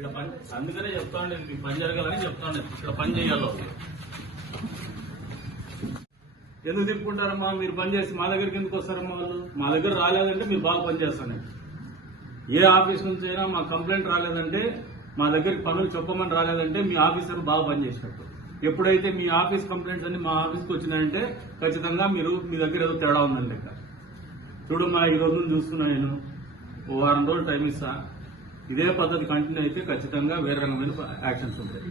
ఇక్కడ పని అందుకనే చెప్తా ఉండేది మీకు పని జరగాలని చెప్తా ఉండేది. ఇక్కడ పని చేయాలో ఎందుకు తిప్పుకుంటారమ్మా? మీరు పని చేసి మా దగ్గరికి ఎందుకు వస్తారమ్మా? వాళ్ళు మా దగ్గర రాలేదంటే మీరు బాగా పని చేస్తాను. ఏ ఆఫీస్ నుంచి అయినా మా కంప్లైంట్ రాలేదంటే, మా దగ్గరికి పనులు చెప్పమని రాలేదంటే మీ ఆఫీసర్ బాగా పనిచేసినట్టు. ఎప్పుడైతే మీ ఆఫీస్ కంప్లైంట్స్ అన్ని మా ఆఫీస్కి వచ్చినాయంటే ఖచ్చితంగా మీ దగ్గర ఏదో తేడా ఉందని లెక్క. చూడమ్మా, ఈ రోజు చూస్తున్నా నేను ఓ వారం రోజులు టైం ఇస్తా. ఇదే పద్ధతి కంటిన్యూ అయితే ఖచ్చితంగా వేరే రకమైన యాక్షన్స్ ఉంటాయి.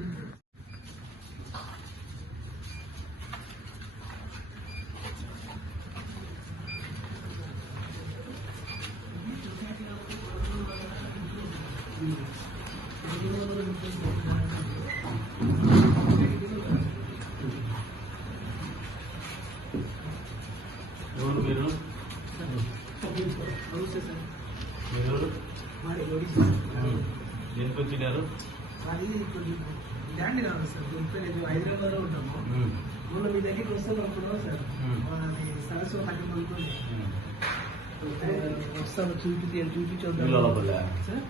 ఎవరు మీరు? దేనికి వచ్చినారు? ల్యాండ్ కావాలి సార్. మేము హైదరాబాద్ లో ఉంటాము. మొన్న మీ దగ్గరికి వస్తాను సార్. సరస్సు పట్టి కొనుక్కోండి వస్తాను, చూపించొద్దాం సార్.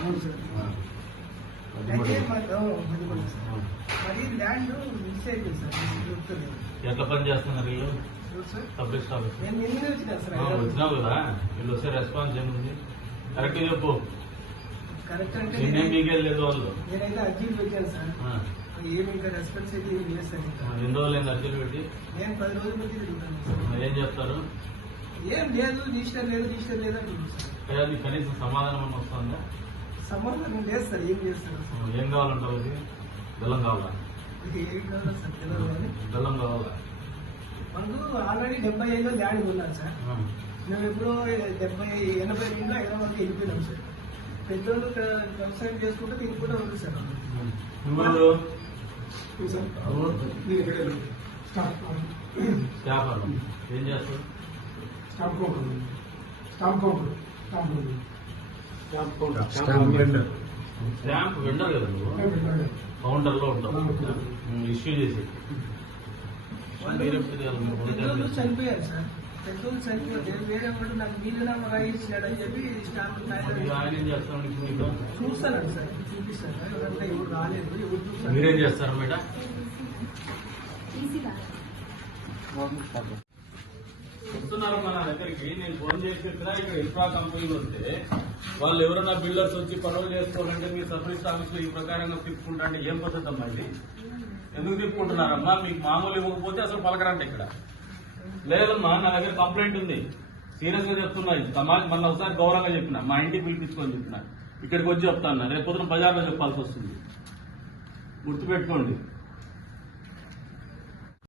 అవును సార్. మరి ల్యాండ్ మిస్ అయిపోయింది సార్. ఎట్లా పని చేస్తున్నారు వీళ్ళు? పబ్లిక్ స్టాఫ్ వచ్చినావు కదా, వీళ్ళు వస్తే రెస్పాన్స్ ఏముంది? కరెక్ట్ చెప్పు. కరెక్ట్ అంటే నేనేం మీకేలేదు వాళ్ళు. నేనైతే అర్జీలు పెట్టాను సార్. ఏమి ఇంకా రెస్పాన్స్ అయితే ఏం చేస్తాను. ఎన్ని రోజులు అర్జీలు పెట్టి? నేను 10 రోజుల బట్టి తిరుగుతాను. ఏం చెప్తారు? ఏం లేదు, రిజిస్టర్ లేదు అంటున్నాను సార్. కనీసం సమాధానం వస్తుందా? సమాధానం లేదు సార్. ఏం చేస్తారు? ఏం కావాలంటావు? బెల్లం కావాలా? ఏం కావాలా సార్? తెలియదు కానీ బెల్లం కావాలా? మనకు ఆల్రెడీ 75లో ల్యాండ్ కొన్నాను సార్. మేము ఎప్పుడో 80 నుండి హైదరాబాద్కి వెళ్ళిపోయినాం సార్. పెద్దోళ్ళు వ్యవసాయం చేసుకుంటే తిరుగుకుంటూ ఉంది సార్. ఏం చేస్తారు? స్టాంప్ వెండర్ కదా నువ్వు? కౌంటర్ లో ఉంటావు, ఇష్యూ చేసి. పెద్దోళ్ళు చనిపోయారు సార్. పెద్దోళ్ళు చనిపోయారు. వేరే వాడు నాకు వీలుగా రాయించాడని చెప్పి స్టాంప్ చూస్తానండి సార్. చూపిస్తాను. ఎవరంతా ఎవరు రాలేదు, ఎవరు చూస్తారు. మీరేం చేస్తారు మేడం? వస్తున్నారు మన దగ్గరికి. నేను ఫోన్ చేసి చెప్పినా ఇక్కడ ఇన్ఫ్రా కంపెనీలు వస్తే వాళ్ళు ఎవరైనా బిల్డర్స్ వచ్చి పనులు చేసుకోవాలంటే మీ సబ్ రిజిస్టర్ ఆఫీస్ లో ఈ ప్రకారంగా తిప్పుకుంటా అంటే ఏం పద్ధతి అమ్మా ఇది? ఎందుకు తిప్పుకుంటున్నారమ్మా? మీకు మామూలు ఇవ్వకపోతే అసలు పలకరంట ఇక్కడ. లేదమ్మా, నా దగ్గర కంప్లైంట్ ఉంది, సీరియస్ గా చెప్తున్నా. మొన్న ఒకసారి గౌరవంగా చెప్పిన, మా ఇంటికి పిలిపించుకొని చెప్పిన, ఇక్కడికి వచ్చి చెప్తాను. రేపు పొద్దున బజార్లో చెప్పాల్సి వస్తుంది. గుర్తుపెట్టుకోండి.